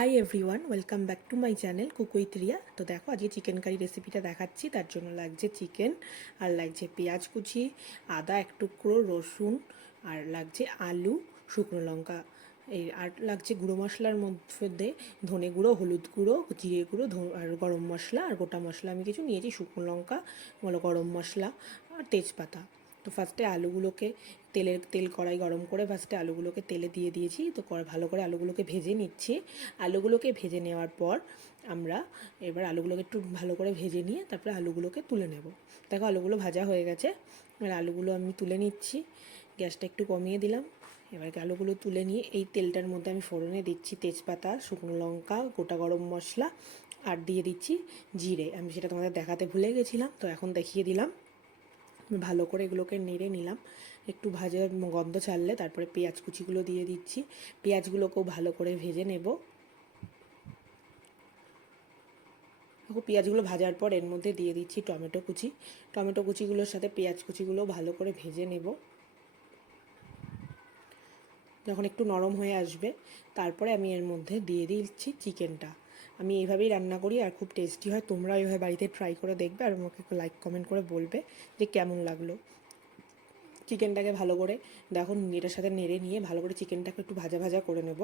Hi everyone, welcome back to my channel cook with Riya. তো দেখো আজকে চিকেন কারি রেসিপিটা দেখাচ্ছি। তার জন্য লাগছে চিকেন, আর লাগছে পেঁয়াজ কুচি, আদা এক টুকরো, রসুন, আর লাগছে আলু, শুকনো লঙ্কা, আর লাগছে গুঁড়ো মশলার মধ্যে ধনে গুঁড়ো, হলুদ গুঁড়ো, জিরে গুঁড়ো, আর গরম মশলা আর গোটা মশলা আমি কিছু নিয়েছি, শুকনো লঙ্কা, গরম মশলা আর তেজপাতা। তো ফার্স্টে আলুগুলোকে তেল কড়াই গরম করে ফার্স্টে আলুগুলোকে তেলে দিয়ে দিয়েছি। তো ভালো করে আলুগুলোকে ভেজে নিচ্ছি। আলুগুলোকে ভেজে নেওয়ার পর আমরা এবার আলুগুলোকে একটু ভালো করে ভেজে নিয়ে তারপরে আলুগুলোকে তুলে নেব। দেখো আলুগুলো ভাজা হয়ে গেছে, এবার আলুগুলো আমি তুলে নিচ্ছি। গ্যাসটা একটু কমিয়ে দিলাম। এবার আলুগুলো তুলে নিয়ে এই তেলটার মধ্যে আমি ফোড়নে দিচ্ছি তেজপাতা, শুকনো লঙ্কা, গোটা গরম মশলা, আর দিয়ে দিচ্ছি জিরে। আমি সেটা তোমাদের দেখাতে ভুলে গেছিলাম, তো এখন দেখিয়ে দিলাম। ভালো করে এগুলোকে নেড়ে নিলাম। একটু ভাজার গন্ধ ছাড়লে তারপরে পেঁয়াজ কুচিগুলো দিয়ে দিচ্ছি। পেঁয়াজগুলোকেও ভালো করে ভেজে নেব। দেখো পেঁয়াজগুলো ভাজার পর এর মধ্যে দিয়ে দিচ্ছি টমেটো কুচি। টমেটো কুচিগুলোর সাথে পেঁয়াজ কুচিগুলো ভালো করে ভেজে নেব। যখন একটু নরম হয়ে আসবে তারপরে আমি এর মধ্যে দিয়ে দিচ্ছি চিকেনটা। আমি এইভাবেই রান্না করি আর খুব টেস্টি হয়। তোমরা এইভাবে বাড়িতে ট্রাই করে দেখবে আর আমাকে লাইক কমেন্ট করে বলবে যে কেমন লাগলো। চিকেনটাকে ভালো করে দেখো এটার সাথে নেড়ে নিয়ে ভালো করে চিকেনটাকে একটু ভাজা ভাজা করে নেব।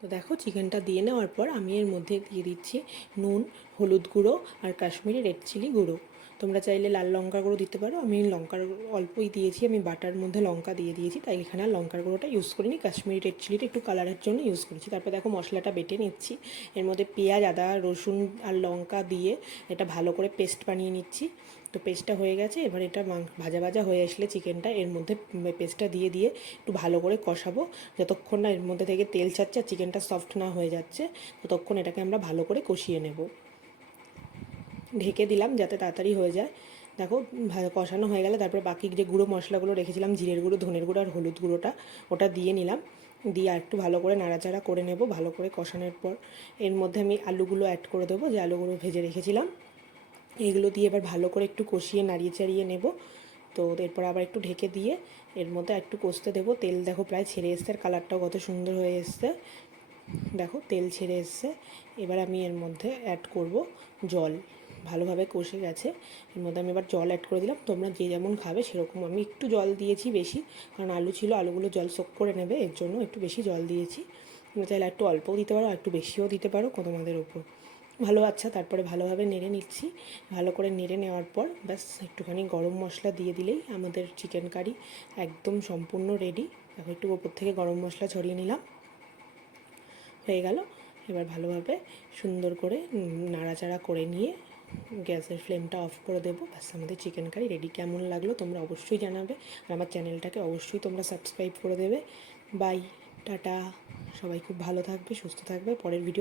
তো দেখো চিকেনটা দিয়ে নেওয়ার পর আমি এর মধ্যে দিয়ে দিচ্ছি নুন, হলুদ গুঁড়ো আর কাশ্মীরি রেড চিলি গুঁড়ো। তোমরা চাইলে লাল লঙ্কার গুঁড়ো দিতে পারো। আমি লঙ্কার অল্পই দিয়েছি, আমি বাটার মধ্যে লঙ্কা দিয়ে দিয়েছি, তাই এখানে আর লঙ্কার গুঁড়োটা ইউজ করিনি। কাশ্মীরি রেড চিলিটা একটু কালারের জন্য ইউজ করেছি। তারপর দেখো মশলাটা বেটে নিচ্ছি। এর মধ্যে পেঁয়াজ, আদা, রসুন আর লঙ্কা দিয়ে এটা ভালো করে পেস্ট বানিয়ে নিচ্ছি। তো পেস্টটা হয়ে গেছে। এবার এটা ভাজা ভাজা হয়ে আসলে চিকেনটা এর মধ্যে পেস্টটা দিয়ে একটু ভালো করে কষাবো, যতক্ষণ না এর মধ্যে থেকে তেল ছাড়ছে আর চিকেনটা সফট না হয়ে যাচ্ছে, ততক্ষণ এটাকে আমরা ভালো করে কষিয়ে নেব। ঢেকে দিলাম যাতে তাড়াতাড়ি হয়ে যায়। দেখো কষানো হয়ে গেলে তারপরে বাকি যে গুঁড়ো মশলাগুলো রেখেছিলাম, জিরের গুঁড়ো, ধনের গুঁড়ো আর হলুদ গুঁড়োটা, ওটা দিয়ে নিলাম। দিয়ে আর একটু ভালো করে নাড়াচাড়া করে নেব। ভালো করে কষানোর পর এর মধ্যে আমি আলুগুলো অ্যাড করে দেবো, যে আলুগুলো ভেজে রেখেছিলাম। এগুলো দিয়ে এবার ভালো করে একটু কষিয়ে নাড়িয়ে চাড়িয়ে নেব। তো এরপর আবার একটু ঢেকে দিয়ে এর মধ্যে একটু কষতে দেবো। তেল দেখো প্রায় ছেড়ে এসছে, আর কালারটাও কত সুন্দর হয়ে এসছে। দেখো তেল ছেড়ে এসছে। এবার আমি এর মধ্যে অ্যাড করব জল। ভালোভাবে কষে গেছে, এর মধ্যে আমি এবার জল অ্যাড করে দিলাম। তোমরা যে যেমন খাবে সেরকম, আমি একটু জল দিয়েছি বেশি, কারণ আলু ছিল, আলুগুলো জল সোক করে নেবে, এর জন্য একটু বেশি জল দিয়েছি। তোমরা চাইলে একটু অল্পও দিতে পারো, একটু বেশিও দিতে পারো, তোমাদের ওপর। ভালো, আচ্ছা তারপরে ভালোভাবে নেড়ে নিচ্ছি। ভালো করে নেড়ে নেওয়ার পর ব্যাস একটুখানি গরম মশলা দিয়ে দিলেই আমাদের চিকেন কারি একদম সম্পূর্ণ রেডি। দেখো একটু ওপর থেকে গরম মশলা ছড়িয়ে নিলাম, হয়ে গেল। এবার ভালোভাবে সুন্দর করে নাড়াচাড়া করে নিয়ে গ্যাসের ফ্লেমটা অফ করে দেবো। ব্যাস আমাদের চিকেন কারি রেডি। কেমন লাগলো তোমরা অবশ্যই জানাবে, আর আমার চ্যানেলটাকে অবশ্যই তোমরা সাবস্ক্রাইব করে দেবে। Bye, tata. সবাই খুব ভালো থাকবে, সুস্থ থাকবে। পরের ভিডিও